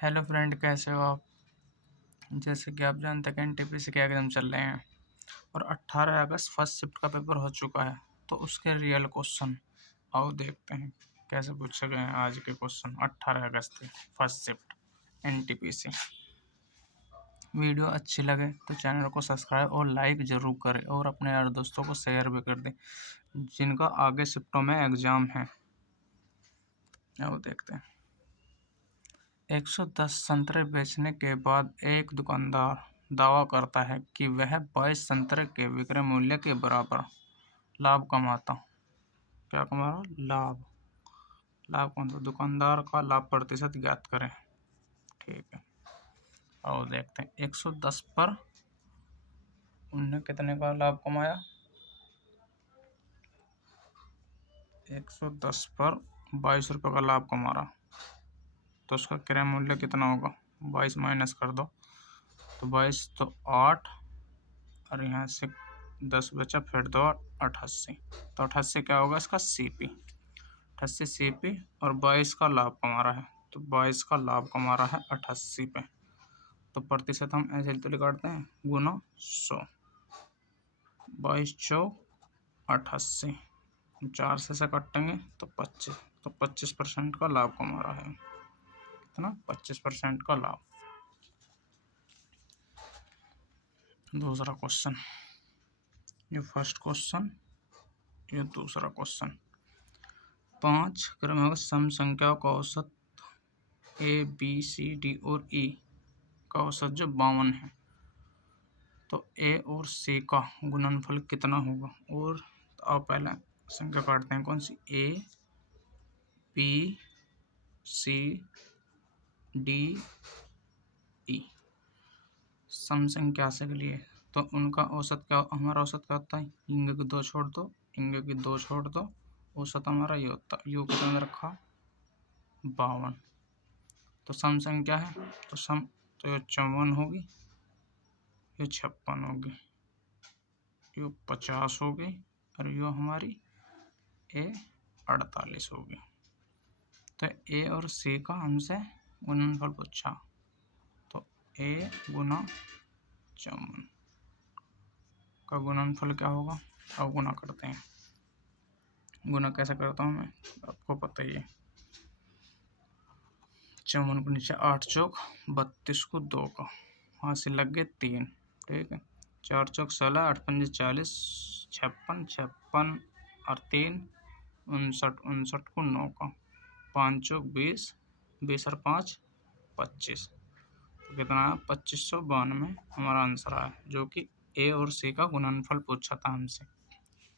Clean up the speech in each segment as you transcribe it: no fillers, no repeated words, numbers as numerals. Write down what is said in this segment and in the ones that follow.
Hello friend, कैसे हो आप। जैसे कि आप जानते हैं कि एनटीपीसी के एग्ज़ाम चल रहे हैं और 18 अगस्त फर्स्ट शिफ्ट का पेपर हो चुका है। तो उसके रियल क्वेश्चन आओ देखते हैं कैसे पूछे गए हैं। आज के क्वेश्चन 18 अगस्त के फर्स्ट शिफ्ट एनटीपीसी। वीडियो अच्छी लगे तो चैनल को सब्सक्राइब और लाइक ज़रूर करें और अपने यार दोस्तों को शेयर भी कर दें जिनका आगे शिफ्टों में एग्ज़ाम है। आओ देखते हैं। 110 संतरे बेचने के बाद एक दुकानदार दावा करता है कि वह 22 संतरे के विक्रय मूल्य के बराबर लाभ कमाता। क्या कमा रहा? लाभ। लाभ कौन सा? दुकानदार का लाभ प्रतिशत ज्ञात करें। ठीक है, और देखते हैं 110 पर उन्होंने कितने का लाभ कमाया। 110 पर 22 रुपये का लाभ कमा रहा, तो उसका क्रय मूल्य कितना होगा? 22 माइनस कर दो तो 22 तो 8 और यहाँ से 10 बचा, फिर दो 88। तो 88 क्या होगा इसका? सीपी। 88 सीपी और 22 का लाभ कमा रहा है, तो 22 का लाभ कमा रहा है 88 पे। तो प्रतिशत हम ऐसे तो काटते हैं गुना 100। 22 चौक 88, 4 से काटेंगे तो 25। तो 25% का लाभ कमा रहा है। कितना? 25% का लाभ। दूसरा क्वेश्चन, ये फर्स्ट क्वेश्चन, ये दूसरा क्वेश्चन। 5 क्रमांक सम संख्याओं का औसत ए बी सी डी और ई का औसत जो 52 है, तो ए और सी का गुणनफल कितना होगा? और तो आप पहले संख्या काटते हैं, कौन सी? A B C D E. सम संख्या से के लिए तो उनका औसत क्या? हमारा औसत क्या होता है? इंग की 2 छोड़ दो, इंग की 2 छोड़ दो, औसत हमारा ये होता है। यू कितना रखा? 52। तो सम संख्या है तो सम, तो ये 54 होगी, ये 56 होगी, ये 50 होगी और ये हमारी ए 48 होगी। तो ए और सी का हमसे गुणनफल पूछा, तो ए गुना 54 का गुणनफल क्या होगा? अब गुना करते हैं। गुना कैसे करता हूँ मैं, आपको पता ही है। 54 को नीचे 8 चौक 32 को 2 का, वहाँ से लग गए 3। ठीक है, 4 चौक 16, 8 पंजे 40, 56, 56 और 3 59, 59 को 9 का, 5 चौक 20, 20 और 5 25। तो कितना है? 2592 हमारा आंसर आया, जो कि ए और सी का गुणनफल पूछा था हमसे।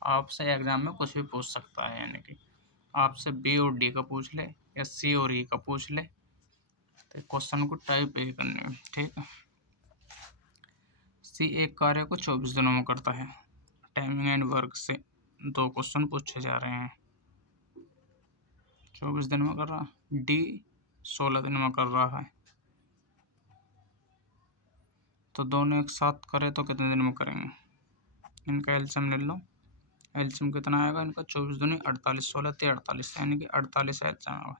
आपसे एग्जाम में कुछ भी पूछ सकता है, यानी कि आपसे बी और डी का पूछ ले या सी और ई का पूछ ले, तो क्वेश्चन को टाइप ए करने में। ठीक है। सी एक कार्य को 24 दिनों में करता है। टाइमिंग एंड वर्क से 2 क्वेश्चन पूछे जा रहे हैं। 24 दिन में कर रहा, डी 16 दिन में कर रहा है, तो दोनों एक साथ करें तो कितने दिन में करेंगे? इनका एलसीएम ले लो। एलसीएम कितना आएगा इनका? 24 दूनी 48, 16 ते 48, यानी कि 48 एलसीएम आएगा।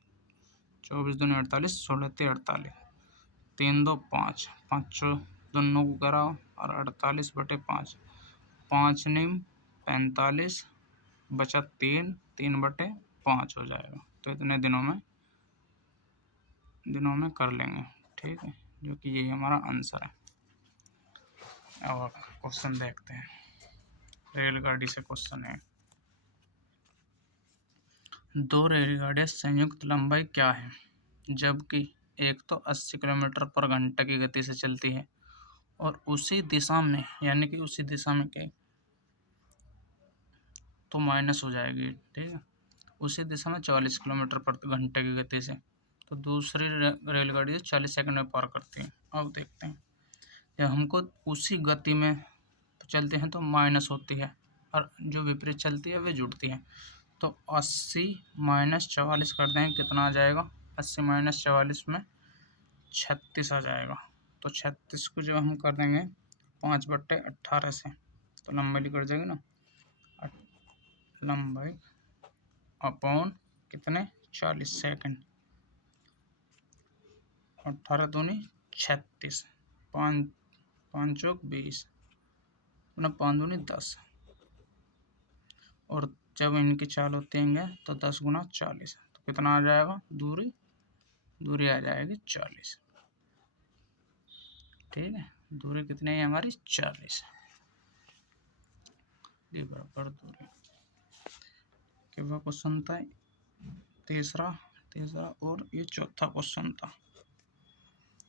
24 दूनी 48, 16 ते 48, 3 2 5, 5 दोनों को कराओ और 48/5, 5 निम 45, बचा 3, 3/5 हो जाएगा। तो इतने दिनों में कर लेंगे। ठीक है, जो कि यही हमारा आंसर है। अब क्वेश्चन देखते हैं। रेलगाड़ी से क्वेश्चन है। 2 रेलगाड़ियां संयुक्त लंबाई क्या है, जबकि एक तो 80 किलोमीटर पर घंटा की गति से चलती है और उसी दिशा में, यानी कि उसी दिशा में क्या, तो माइनस हो जाएगी। ठीक है, उसी दिशा में 44 किलोमीटर पर घंटे की गति से, तो दूसरी रेलगाड़ी 40 सेकंड में पार करती है। अब देखते हैं, जब हमको उसी गति में चलते हैं तो माइनस होती है और जो विपरीत चलती है वे जुड़ती है। तो 80 माइनस 44 कर दें, कितना आ जाएगा? 80 माइनस 44 में 36 आ जाएगा। तो 36 को जब हम कर देंगे 5/18 से, तो लंबाई निकल जाएगी ना, लंबाई अपॉन कितने? 40 सेकंड। 18 दूनी 36, 5 5 चौक 20, 5 दूनी 10, और जब इनकी चाल होती है तो 10 गुना 40, तो कितना आ जाएगा दूरी? दूरी आ जाएगी 40। ठीक है, दूरी कितनी है हमारी? 40। डी बराबर दूरी के वो क्वेश्चन था तीसरा और ये चौथा क्वेश्चन था।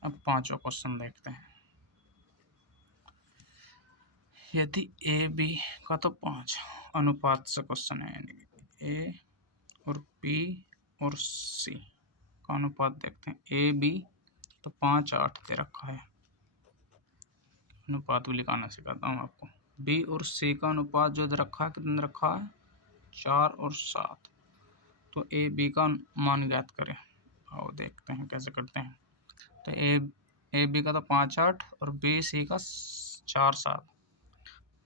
अब पांचवा क्वेश्चन देखते हैं। यदि ए बी का तो 5 अनुपात से क्वेश्चन है, यानी कि ए और बी और सी का अनुपात देखते हैं। ए बी तो 5 8 दे रखा है, अनुपात भी लिखाना सिखाता हूँ आपको। बी और सी का अनुपात जो दे रखा है, कितना दे रखा है? 4 और 7। तो ए बी का मान ज्ञात करें, और देखते हैं कैसे करते हैं। तो ए बी का तो 5 8 और बी सी का 4 7।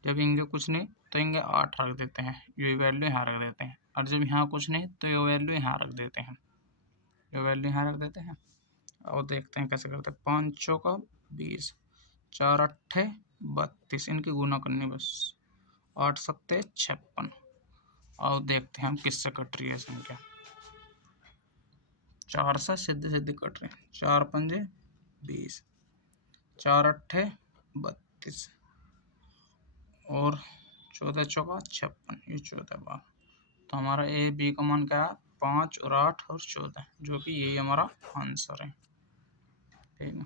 जब इनके कुछ नहीं तो इनके 8 रख देते हैं, ये वैल्यू यहाँ रख देते हैं, और जब यहाँ कुछ नहीं तो ये वैल्यू यहाँ रख देते हैं, ये वैल्यू यहाँ रख देते हैं। और देखते हैं कैसे करते हैं। 5 चौका 20, 4 अट्ठे 32, इनकी गुना करनी बस। 8 सत्ते 56। और देखते हैं हम किससे कट रही है संख्या। 4 से सीधे सीधे कट रहे हैं। 4 पंजे 20, 4 अट्ठे 32, और 14 चौका 56, ये 14 बार। तो हमारा ए बी का मान क्या है? 5 और 8 और 14, जो कि यही हमारा आंसर है। ठीक है,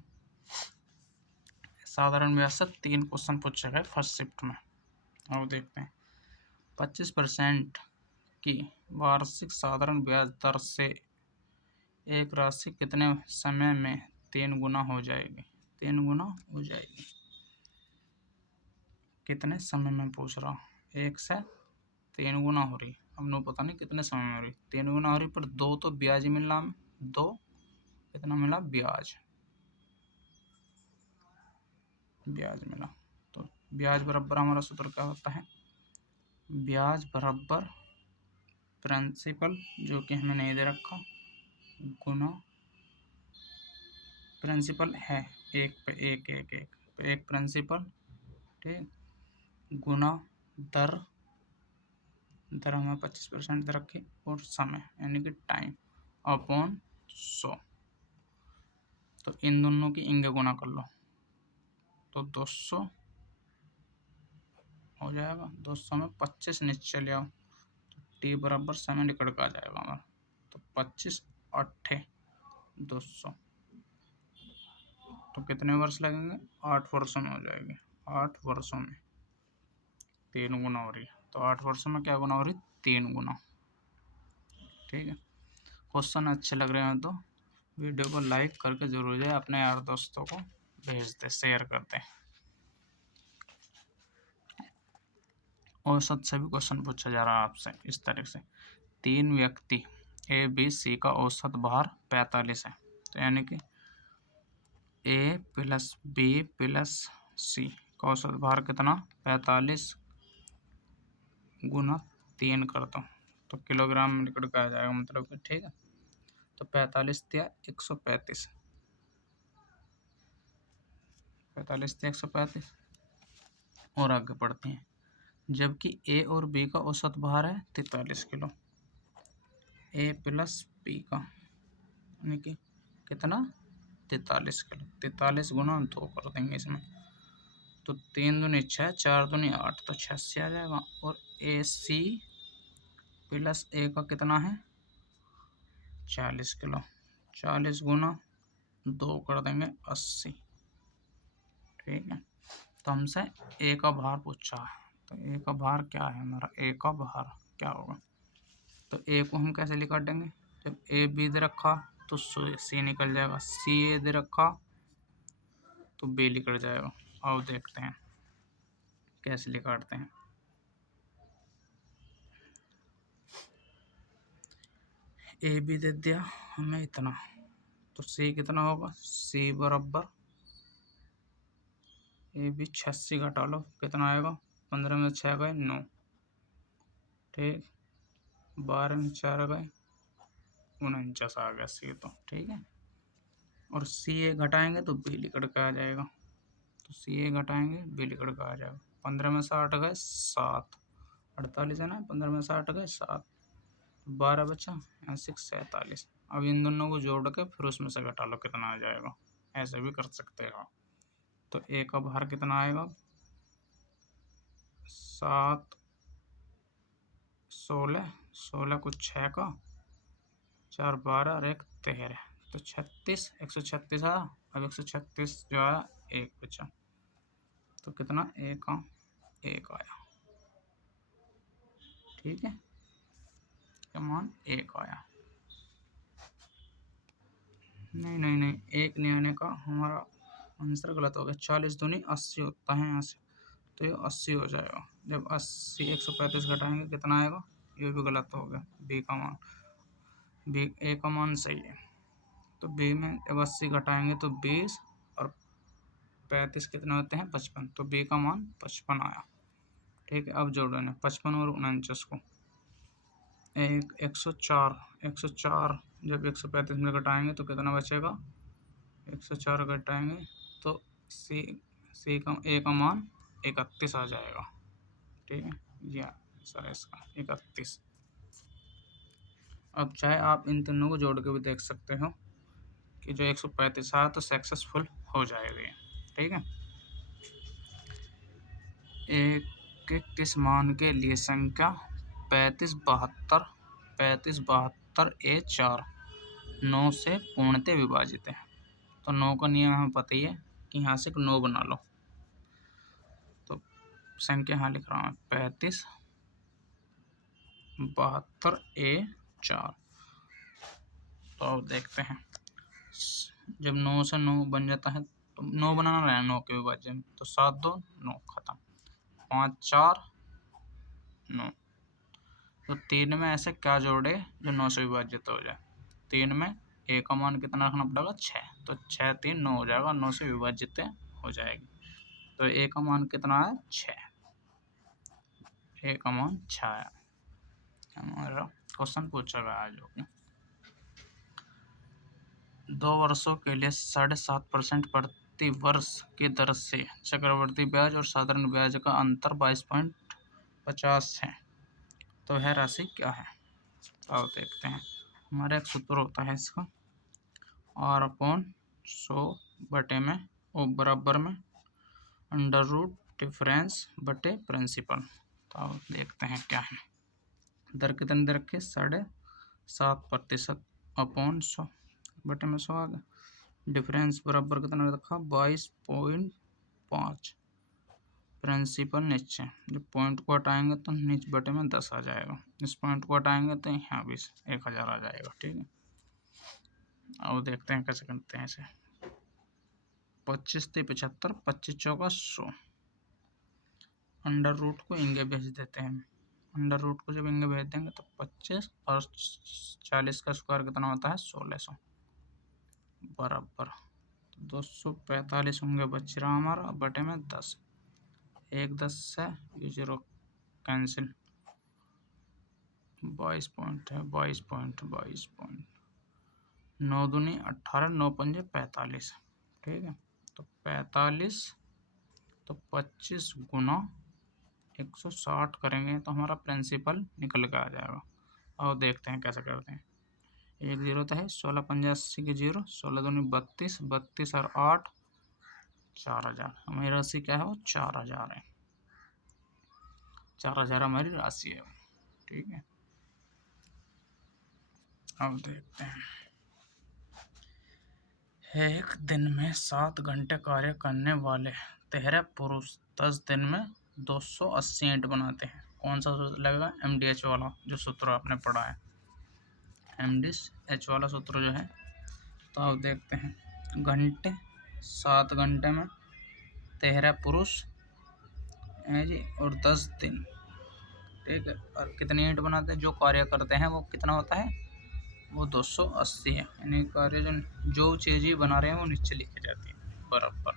साधारण ब्याज से 3 क्वेश्चन पूछे गए फर्स्ट शिफ्ट में। अब देखते हैं। 25% की वार्षिक साधारण ब्याज दर से एक राशि कितने समय में 3 गुना हो जाएगी? 3 गुना हो जाएगी। कितने समय में पूछ रहा? 1 से 3 गुना हो रही। हमने पता नहीं कितने समय में हो रही। 3 गुना हो रही, पर 2 तो ब्याज ही मिल रहा हमें। 2 कितना मिला? ब्याज मिला। तो ब्याज बराबर हमारा सूत्र क्या होता है? ब्याज बराबर प्रिंसिपल, जो कि हमें नहीं दे रखा, गुना प्रिंसिपल है एक पे एक प्रिंसिपल, ठीक, गुना दर हमें 25% दे रखी, और समय यानी कि टाइम अपॉन 100। तो इन दोनों की इंगे गुना कर लो तो 200 हो जाएगा। 200 में 25 नीचे ले आओ तो टी बराबर समय निकल कर आ जाएगा हमारा। तो 25 8 200, तो कितने वर्ष लगेंगे? 8 वर्षों में हो जाएगी। 8 वर्षों में 3 गुना हो रही है, तो 8 वर्षों में क्या गुना हो रही? 3 गुना। ठीक है, क्वेश्चन अच्छे लग रहे हैं तो वीडियो को लाइक करके जरूर जाए, अपने यार दोस्तों को भेज दे, शेयर कर दे। औसत से भी क्वेश्चन पूछा जा रहा है आपसे इस तरह से। 3 व्यक्ति ए बी सी का औसत भार 45 है, तो यानी कि ए प्लस बी प्लस सी का औसत भार कितना? 45 गुना 3 कर दो तो किलोग्राम में निकल के आ जाएगा, मतलब कि ठीक है। तो 45 दिया 135, 45 दिया 135। और आगे बढ़ते हैं। जबकि ए और बी का औसत भार है 43 किलो, ए प्लस बी का यानी कि कितना? 43 किलो। 43 गुना 2 कर देंगे इसमें, तो 3 दूनी 6, 4 दूनी 8, तो 86 आ जाएगा। और ए सी प्लस ए का कितना है? 40 किलो। 40 गुना 2 कर देंगे 80। ठीक है, तो हमसे ए का भार पूछा है, तो ए का भार क्या है हमारा? ए का भार क्या होगा? तो ए को हम कैसे लिख देंगे? जब ए बी दे रखा तो सी निकल जाएगा, सी ए दे रखा तो बी निकल जाएगा। आओ देखते हैं कैसे लिखाते हैं। ए बी दे दिया हमें इतना, तो सी कितना होगा? सी बराबर ए बी 86 घटा लो, कितना आएगा? 15 में 6 गए 9, ठीक, 12 में 4 गए 49 आ गया सी। तो ठीक है, और सी ए घटाएंगे तो बी लिखड़ के आ जाएगा। तो सी ए घटाएंगे बी लिखड़ के आ जाएगा। 15 में 60 गए 7, 48 है ना, 15 में 60 गए 7, 12 बचा, यहाँ 6 47। अब इन दोनों को जोड़ के फिर उसमें से घटा लो कितना आ जाएगा, ऐसे भी कर सकते हो। तो ए का बाहर कितना आएगा, 7 16, 16 को 6 का 4 12 और 1 13, तो 36, 136 आया। अब 136 जो आया 1 बचा, तो कितना ए का 1 आया। ठीक है, क्या मान 1 आया। नहीं नहीं नहीं, 1 नहीं आने का, हमारा आंसर गलत हो गया। 40 दूनी 80 होता है यहाँ से, तो ये 80 हो जाएगा। जब 80 135 घटाएंगे कितना आएगा, ये भी गलत हो गया। बी का मान, बी ए का मान सही है। तो बी में जब 80 घटाएंगे तो 20 और 35 कितने होते हैं 55, तो बी का मान 55 आया। ठीक है, अब जोड़ो ना 55 और 49 को, 104, 104 जब 135 में घटाएंगे तो कितना बचेगा, 104 घटाएंगे तो सी का ए का मान 31 आ जाएगा। ठीक है, ये आंसर है इसका 31। अब चाहे आप इन तीनों को जोड़ के भी देख सकते हो कि जो 135 आया तो सक्सेसफुल हो जाएगा ये। ठीक है, एक के किस मान के लिए संख्या 3572 ए 4 9 से पूर्णतः विभाजित है। तो 9 का नियम हमें पता ही है कि यहाँ से 9 बना लो। तो संख्या यहाँ लिख रहा हूँ 3572 ए 4। तो अब देखते हैं, जब 9 से 9 बन जाता है तो 9 बनाना रहा है 9 के विभाज्य में, तो 7 2 9 खत्म, 5 4 9। तो 3 में ऐसे क्या जोड़े जो 9 से विभाजित हो जाए। 3 में ए का मान कितना रखना पड़ेगा 6, तो 6 3 9 हो जाएगा, 9 से विभाजित हो जाएगी। तो ए का मान कितना है 6, ए का मान 6 है। हमारा क्वेश्चन पूछा गया है जो कि 2 वर्षों के लिए 7.5% प्रति वर्ष की दर से चक्रवृद्धि ब्याज और साधारण ब्याज का अंतर 22.50 है। तो यह राशि क्या है। तो देखते हैं, हमारा एक सूत्र होता है इसका, R/100 ओ बराबर में अंडर रूट डिफरेंस बटे प्रिंसिपल। तो देखते हैं क्या है। दर कितनी दे रखी है 7.5% अपॉन 100 बटे में 100 आ गया। डिफरेंस बराबर कितना रखा 22.5। प्रिंसिपल नीचे, जब पॉइंट को हटाएंगे तो नीचे बटे में 10 आ जाएगा। इस पॉइंट को हटाएंगे तो यहाँ भी 1000 आ जाएगा। ठीक है, अब देखते हैं कैसे करते हैं इसे। 25 × 75, 25 चौका 100। अंडर रूट को इंगे भेज देते हैं। अंडर रूट को जब इंगे भेज देंगे तो 25 और 40 का स्क्वायर कितना होता है 1600 बराबर 245 होंगे बच रहा हमारा बटे में 10। 1 10 से ये 0 कैंसिल, 22 पॉइंट है, 22 पॉइंट 9 दूनी 18, 9 पंजे 45। ठीक है, तो 45, तो 25 गुना 160 करेंगे तो हमारा प्रिंसिपल निकल के आ जाएगा। और देखते हैं कैसे करते हैं। 1 0 तो है, 16 पंजे 80 के 0, 16 दूनी 32, 32 और 8 4000। हमारी राशि क्या है वो 4000 है। 4000 हमारी राशि है। ठीक है, अब देखते हैं। एक दिन में 7 घंटे कार्य करने वाले 13 पुरुष 10 दिन में 280 ईंट बनाते हैं। कौन सा सूत्र लगेगा, MDH वाला जो सूत्र आपने पढ़ा है, MDH वाला सूत्र जो है। तो अब देखते हैं, घंटे 7 घंटे में 13 पुरुष है जी और 10 दिन। ठीक है, और कितनी ईंट बनाते हैं, जो कार्य करते हैं वो कितना होता है वो 280 है। यानी कार्य जो चीज़ ही बना रहे हैं वो नीचे लिखी जाती है बराबर।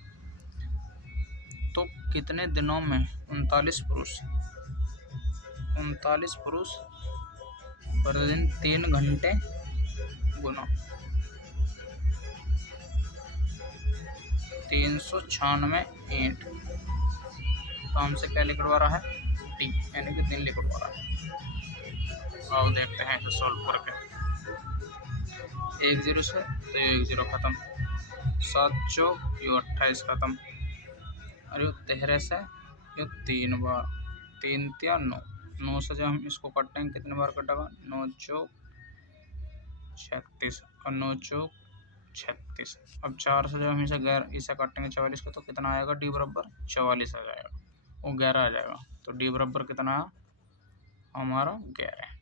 तो कितने दिनों में 39 पुरुष प्रतिदिन 3 घंटे गुना 396 ईंट। तो हमसे क्या लिखवा रहा है, डी, यानी कि 3 लिखवा रहा है। आओ देखते हैं इसे सॉल्व करके। 1 0 से तो ये 1 0 खत्म, 7 चौक यो 28 खत्म, और यो 13 से यो 3 बार, 3 3 9, 9 से जब हम इसको काटेंगे कितने बार कटेगा, 9 चौक 36 और 9 चौक 36। अब 4 से जब हम इसे काटेंगे 44 को, तो कितना आएगा, डी बराबर 44 आ जाएगा, वो 11 आ जाएगा। तो डी बराबर कितना है हमारा 11,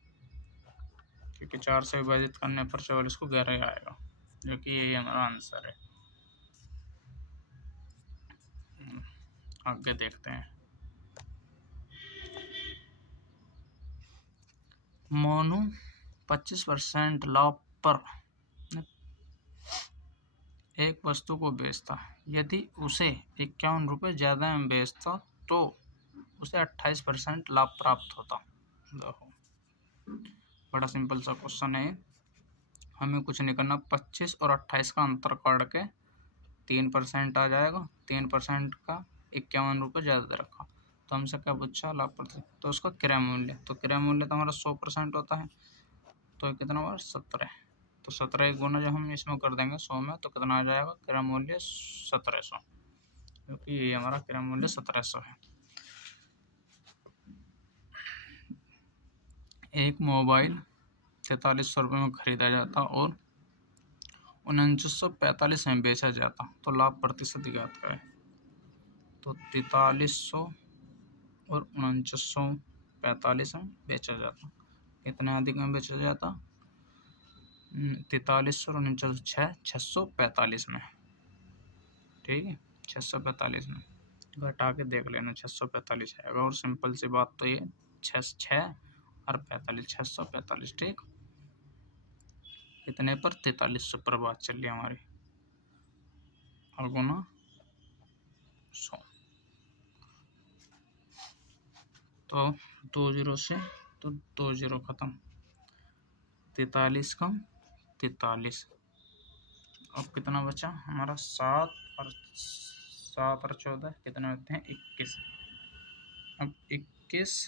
क्योंकि 4 से विभाजित करने पर 44 को 11 आएगा, जो कि यही हमारा आंसर है। आगे देखते हैं। मोनू 25% लाभ पर एक वस्तु को बेचता, यदि उसे 51 रुपये ज़्यादा में बेचता तो उसे 28% लाभ प्राप्त होता। देखो बड़ा सिंपल सा क्वेश्चन है, हमें कुछ नहीं करना, 25 और 28 का अंतर काट के 3% आ जाएगा, 3% का 51 रुपये ज़्यादा रखा, तो हमसे क्या पूछा, लाभ प्रतिशत, तो उसका क्रय मूल्य, तो क्रय मूल्य तो हमारा 100% होता है, तो कितना बार 17, तो 17 गुना जब हम इसमें कर देंगे 100 में, तो कितना आ जाएगा, क्रय मूल्य 1700, क्योंकि ये हमारा क्रय मूल्य 1700 है। एक मोबाइल 4300 रुपये में खरीदा जाता और 4945 में बेचा जाता, तो लाभ प्रतिशत ज्ञात करें। तो 4300 और 4945 में बेचा जाता, कितने अधिक में बेचा जाता, 4300 और 4900, 645 में, ठीक है, 645 में घटा के देख लेना, 645 आएगा। और सिंपल सी बात तो ये 6 और 45, 645, ठीक, कितने पर, 4300 पर बात चल रही हमारी, और गुना 100, तो 2 0 से तो 2 0 खत्म, 43 कम 43, अब कितना बचा हमारा, 7 और 14 कितने होते हैं, 21। अब 21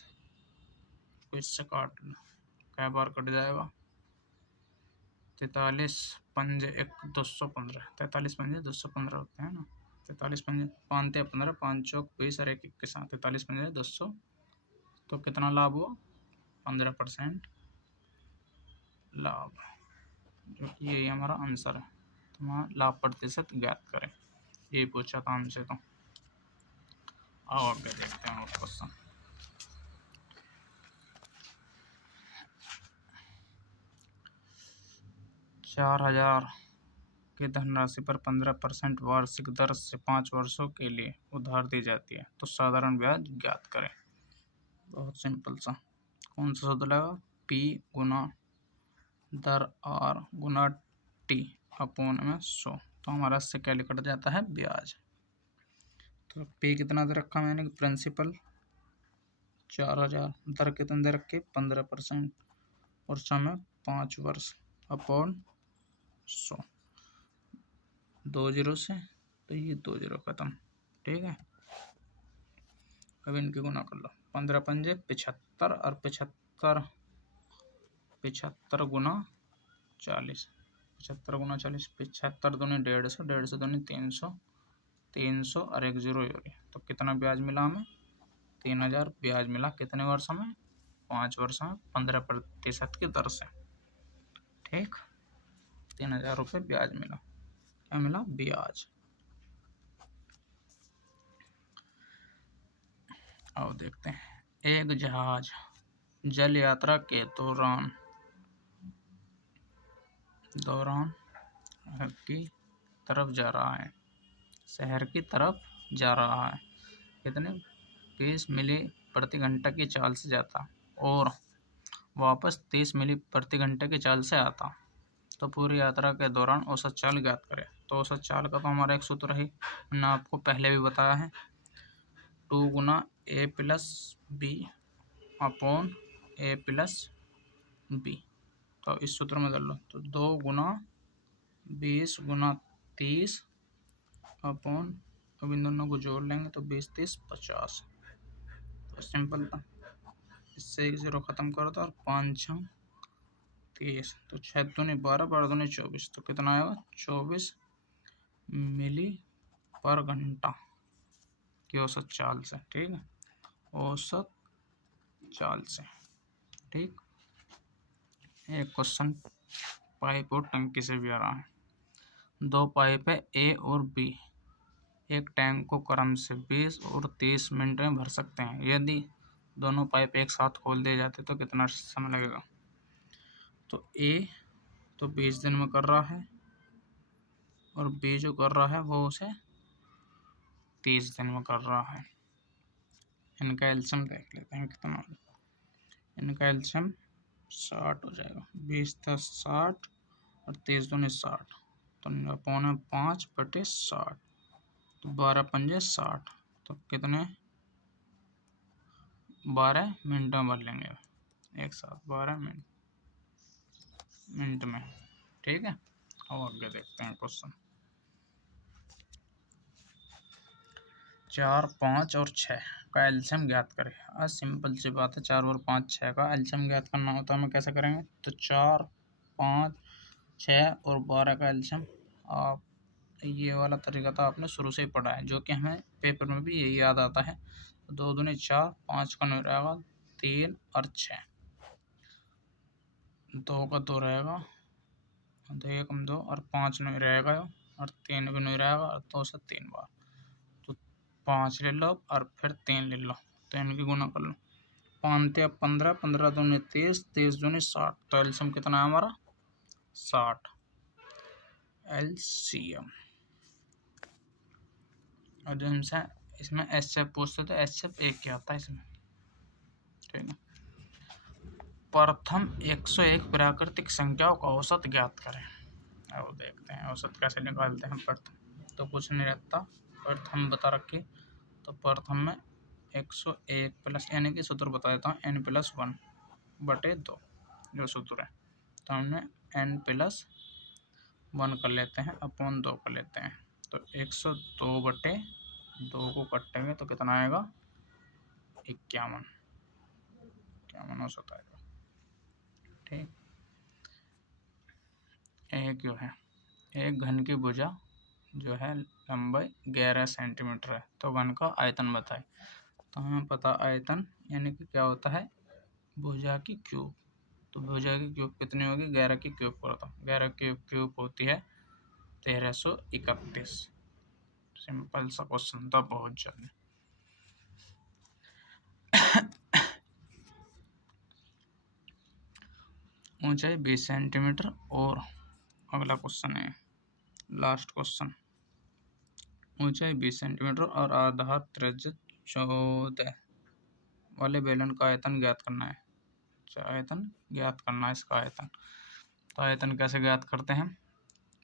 को इससे काट लो, क्या बार कट जाएगा, 43 पंजे 215, 43 पंजे 215 होते हैं ना, 43 पंजे 5 15, 5 चौक 20 और 1 21, 43 पंजे 200, तो कितना लाभ हुआ, 15% लाभ, जो कि यही हमारा आंसर है। तो वहाँ लाभ प्रतिशत ज्ञात करें, ये पूछा था हमसे। तो आओ आगे देखते हैं और क्वेश्चन। ₹4000 की धनराशि पर 15% वार्षिक दर से 5 वर्षों के लिए उधार दी जाती है, तो साधारण ब्याज ज्ञात करें। बहुत सिंपल सा, कौन सा सूत्र लगा, P गुना दर R गुना T अपॉन में 100, तो हमारा इससे क्या निकट जाता है, ब्याज। तो P कितना दे रखा मैंने, प्रिंसिपल 4000, दर कितने दे रखे, 15%, और समय 5 वर्ष, अपॉन 100, 2 0 से तो ये 2 0 खत्म, ठीक है। अब इनकी गुना कर लो, 15 पंजे 75 और 75 गुना 40, 75 गुना 40, 75 दूनी 150, 150 दूनी 300, 300 और 1 0 हो रही, तो कितना ब्याज मिला हमें, 3000 ब्याज मिला, कितने वर्ष में, 5 वर्ष में, 15% की दर से, ठीक, 3000 रुपये ब्याज मिला, क्या मिला, ब्याज। आओ देखते हैं, एक जहाज जल यात्रा के दौरान शहर की तरफ जा रहा है, शहर की तरफ जा रहा है, कितने 20 मिली प्रति घंटा की चाल से जाता और वापस 30 मिली प्रति घंटे की चाल से आता, तो पूरी यात्रा के दौरान औसत चाल ज्ञात करें। तो औसत चाल का तो हमारा एक सूत्र है, मैंने आपको पहले भी बताया है, 2 गुना A plus B upon A plus B, तो इस सूत्र में कर लो, तो 2 गुना 20 गुना 30 अपॉन, अब इन दोनों को जोड़ लेंगे तो 20 30 50। तो सिंपल था, इससे एक 0 खत्म कर दो और 5 6 30, तो 6 दूनी 12 12 दूनी 24, तो कितना आएगा 24 मिली पर घंटा की औसत चाल से। ठीक है, औसत चाल से। ठीक, एक क्वेश्चन पाइप और टंकी से भी आ रहा है। दो पाइप है ए और बी, एक टैंक को क्रम से 20 और 30 मिनट में भर सकते हैं। यदि दोनों पाइप एक साथ खोल दिए जाते तो कितना समय लगेगा? तो ए तो 20 दिन में कर रहा है और बी जो कर रहा है वो उसे 30 दिन में कर रहा है। इनका एलसीएम देख लेते हैं कितना। इनका एलसीएम 60 हो जाएगा, 20 10 60 और 30 दूनी 60, तो 5/60, तो 12 पंजे 60, तो कितने 12 मिनटों में भर लेंगे एक साथ, 12 मिनट में। ठीक है, अब आगे देखते हैं क्वेश्चन। 4 5 और 6 का एलसीएम ज्ञात करें। आज सिंपल सी बात है, 4 और 5 6 का एलसीएम ज्ञात करना होता है, हमें कैसे करेंगे? तो 4 5 6 और 12 का एलसीएम, आप ये वाला तरीका तो आपने शुरू से ही पढ़ा है, जो कि हमें पेपर में भी यही याद आता है। तो 2 दूनी 4, 5 का 9 रहेगा 3 और 6, 2 का 2 रहेगा, 2 1 2 और 5 नहीं रहेगा और 3 भी नहीं रहेगा और 2 से 3 बार, तो 5 ले लो और फिर 3 ले लो, तो इनकी गुना कर लो। 5 3 15, 15 दूनी 30, 30 दूनी 60, तो एलसीएम कितना है हमारा? 60 एलसीएम। और जो हमसे इसमें एचसीएफ पूछते तो एचसीएफ एक क्या आता है इसमें। ठीक है, प्रथम 101 प्राकृतिक संख्याओं का औसत ज्ञात करें। अब देखते हैं औसत कैसे निकालते हैं। प्रथम तो कुछ नहीं रहता, प्रथम बता रखी, तो प्रथम में 101 प्लस, यानी कि सूत्र बता देता हूँ, n+1/2 जो सूत्र है, तो हमने n+1 कर लेते हैं, अपॉन 2 कर लेते हैं, तो 102/2 को कटेंगे तो कितना आएगा? 51 औसत आएगा। ठीक, एक जो है, एक घन की भुजा जो है लंबाई 11 सेंटीमीटर है, तो घन का आयतन बताए। तो हमें पता आयतन यानी कि क्या होता है? भुजा की क्यूब। तो भुजा की क्यूब कितनी होगी? 11 की क्यूब करता हूँ, 11 की क्यूब होती है 1331। सिंपल सा क्वेश्चन था, बहुत जल्दी। ऊंचाई 20 सेंटीमीटर। और अगला क्वेश्चन है, लास्ट क्वेश्चन। ऊंचाई 20 सेंटीमीटर और आधार त्रिज्या 14 वाले बेलन का आयतन ज्ञात करना है। आयतन ज्ञात करना है इसका आयतन। तो आयतन कैसे ज्ञात करते हैं?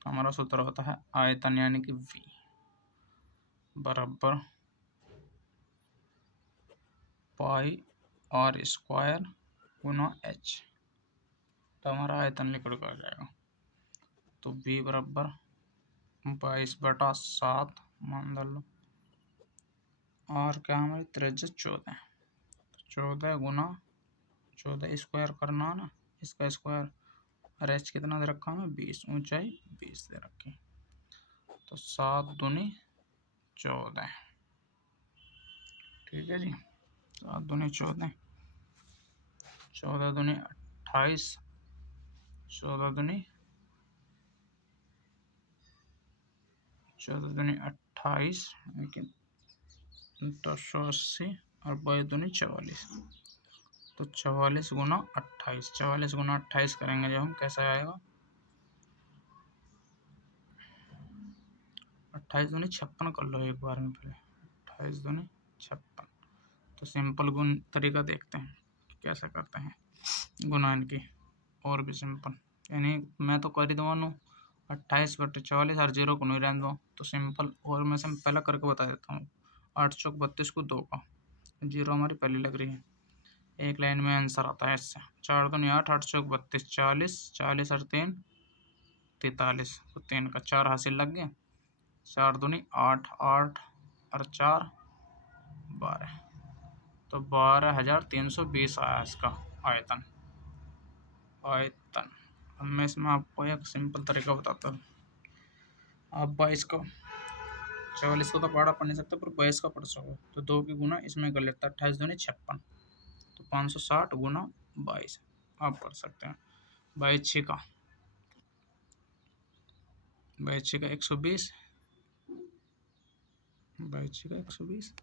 तो हमारा सूत्र होता है आयतन यानी कि V बराबर πr² गुना h, तो हमारा आयतन निकल कर जाएगा। तो V बराबर 22/7 मान लो, और क्या हमारी त्रिज्या 14, 14 गुना 14 स्क्वायर करना है ना, इसका स्क्वायर, और h कितना दे रखा हमें? 20, ऊंचाई 20 दे रखी, तो 7 दूनी 14। ठीक है जी, 7 दूनी 14, 14 दूनी 28, 14 दूनी 28, लेकिन 1080 और 22 दूनी 44, तो 44 गुना 28, 44 गुना 28 करेंगे जब हम, कैसा आएगा? 28 दूनी 56 कर लो एक बार में पहले, 28 दूनी 56। तो सिंपल गुण तरीका देखते हैं कैसे करते हैं गुना इनकी, और भी सिंपल, यानी मैं तो कर ही दूँगा 28/44 हर 0 को नहीं रहने दो, तो सिंपल, और मैं से पहला करके बता देता हूँ। 8 चौक 32 को 2 का 0 हमारी पहले लग रही है, एक लाइन में आंसर आता है इससे। 4 दूनी 8, 8 चौक 32, 40, 40 और 3 43, तो 3 का 4 हासिल लग गया। 4 दूनी 8, 8 और 4 12, तो 12,320 आया इसका आयतन। अब मैं इसमें आपको एक सिंपल तरीका बताता हूँ। आप 22 को 44 को तो पढ़ा पढ़ नहीं सकते, पर 22 का पढ़ सको तो 2 की गुना इसमें कर लेता है। 28 दूनी 56, तो 560 गुना 22 आप पढ़ सकते हैं। 22 का 120, 22 का 120,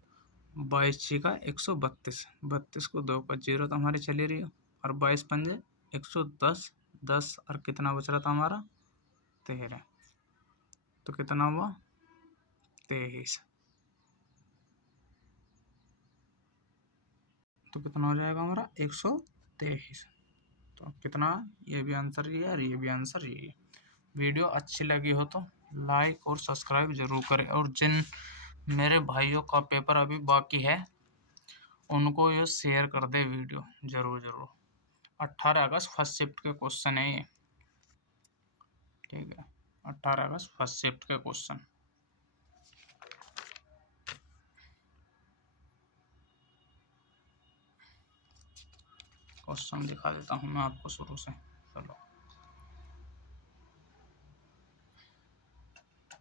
22 का 132, 32 को 2 का 0 तो हमारी चली रही है, और 22 पंजे 110, 10 और कितना बच रहा था हमारा 13, तो कितना हुआ 23, तो कितना हो जाएगा हमारा 123। तो कितना, ये भी आंसर ये है और ये भी आंसर ये है। वीडियो अच्छी लगी हो तो लाइक और सब्सक्राइब जरूर करें, और जिन मेरे भाइयों का पेपर अभी बाकी है उनको ये शेयर कर दे वीडियो जरूर जरूर। 18 अगस्त फर्स्ट शिफ्ट के क्वेश्चन है ये, ठीक है, 18 अगस्त फर्स्ट शिफ्ट के क्वेश्चन। क्वेश्चन दिखा देता हूँ मैं आपको शुरू से। चलो,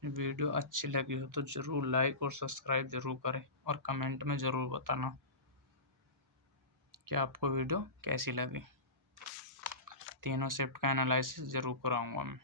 वीडियो अच्छी लगी हो तो ज़रूर लाइक और सब्सक्राइब जरूर करें, और कमेंट में ज़रूर बताना कि आपको वीडियो कैसी लगी। तीनों शिफ्ट का एनालिसिस ज़रूर कराऊंगा मैं।